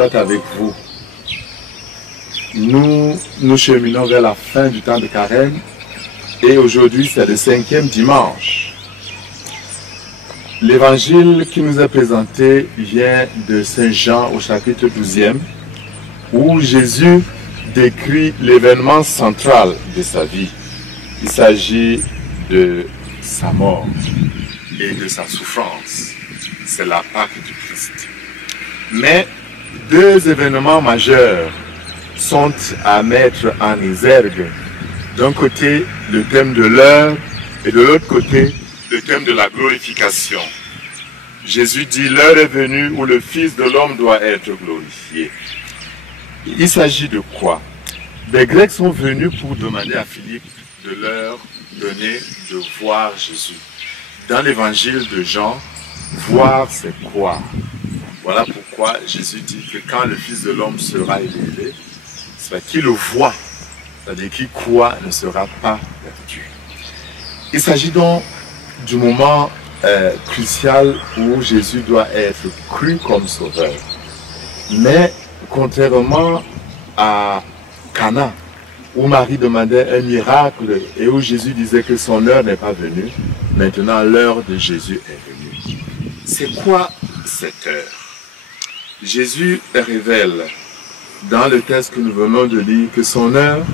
soit avec vous. Nous cheminons vers la fin du temps de carême et aujourd'hui c'est le 5e dimanche. L'évangile qui nous est présenté vient de Saint Jean au chapitre 12e où Jésus décrit l'événement central de sa vie. Il s'agit de sa mort et de sa souffrance. C'est la Pâque du Christ. Mais deux événements majeurs sont à mettre en exergue. D'un côté, le thème de l'heure et de l'autre côté, le thème de la glorification. Jésus dit, l'heure est venue où le Fils de l'homme doit être glorifié. Il s'agit de quoi? Les Grecs sont venus pour demander à Philippe de leur donner de voir Jésus. Dans l'évangile de Jean, voir c'est quoi? Voilà pourquoi Jésus dit que quand le Fils de l'homme sera élevé, c'est qu'il le voit, c'est-à-dire qui croit ne sera pas perdu. Il s'agit donc du moment crucial où Jésus doit être cru comme sauveur. Mais contrairement à Cana, où Marie demandait un miracle et où Jésus disait que son heure n'est pas venue, maintenant l'heure de Jésus est venue. C'est quoi cette heure? Jésus révèle dans le texte que nous venons de lire que son heure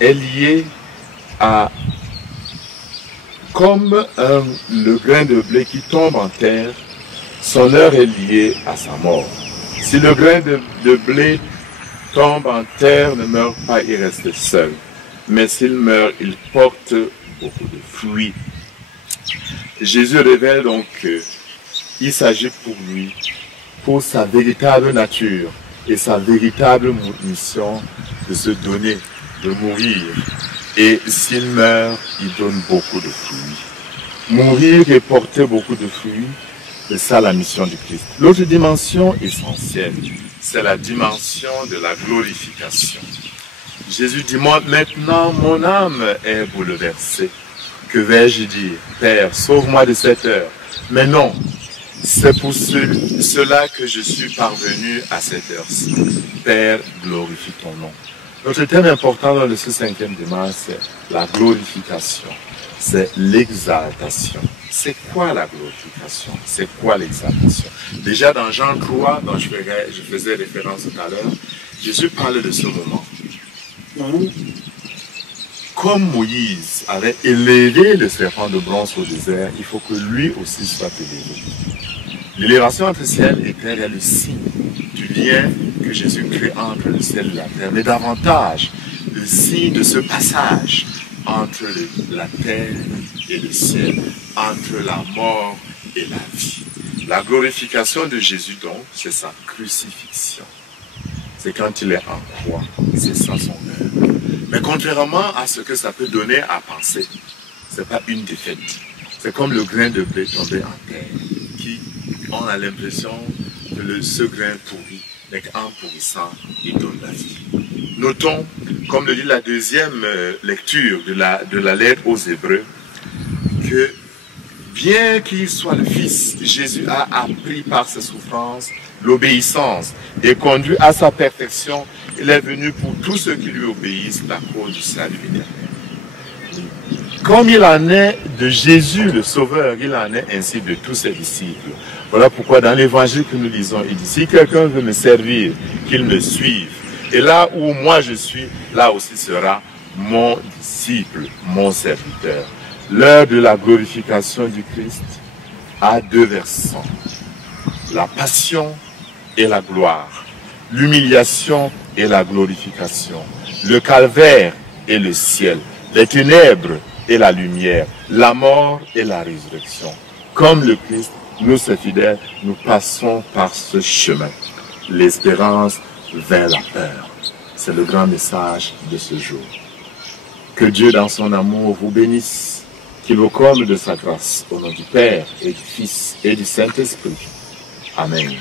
est liée à comme le grain de blé qui tombe en terre, son heure est liée à sa mort. Si le grain de blé tombe en terre, ne meurt pas, il reste seul. Mais s'il meurt, il porte beaucoup de fruits. Jésus révèle donc qu'il s'agit pour lui, pour sa véritable nature et sa véritable mission de se donner, de mourir. Et s'il meurt, il donne beaucoup de fruits. Mourir et porter beaucoup de fruits, c'est ça la mission du Christ. L'autre dimension essentielle, c'est la dimension de la glorification. Jésus dit, maintenant mon âme est bouleversée. Que vais-je dire? Père, sauve-moi de cette heure. Mais non, c'est pour cela que je suis parvenu à cette heure-ci. Père, glorifie ton nom. Notre thème important dans ce 5e dimanche, c'est la glorification. C'est l'exaltation. C'est quoi la glorification? C'est quoi l'exaltation? Déjà dans Jean 3, dont je faisais référence tout à l'heure, Jésus parle de ce moment où, comme Moïse avait élevé le serpent de bronze au désert, il faut que lui aussi soit élevé. L'élévation entre ciel et terre est le signe du lien que Jésus crée entre le ciel et la terre, mais davantage le signe de ce passage entre la terre et le ciel, entre la mort et la vie. La glorification de Jésus donc, c'est sa crucifixion. C'est quand il est en croix, c'est ça son œuvre. Mais contrairement à ce que ça peut donner à penser, ce n'est pas une défaite. C'est comme le grain de blé tombé en terre, qui, on a l'impression que ce grain pourrit, mais qu'en pourrissant, il donne la vie. Notons, comme le dit la deuxième lecture de la lettre aux Hébreux, que bien qu'il soit le Fils, Jésus a appris par ses souffrances l'obéissance et conduit à sa perfection. Il est venu pour tous ceux qui lui obéissent la cause du salut éternel. Comme il en est de Jésus le Sauveur, il en est ainsi de tous ses disciples. Voilà pourquoi dans l'évangile que nous lisons, il dit, si quelqu'un veut me servir, qu'il me suive. Et là où moi je suis, là aussi sera mon disciple, mon serviteur. L'heure de la glorification du Christ a deux versants. La passion et la gloire. L'humiliation et la glorification. Le calvaire et le ciel. Les ténèbres et la lumière. La mort et la résurrection. Comme le Christ, nous, ses fidèles, nous passons par ce chemin. L'espérance vers la peur. C'est le grand message de ce jour. Que Dieu, dans son amour, vous bénisse, qu'il vous comble de sa grâce, au nom du Père et du Fils et du Saint-Esprit. Amen.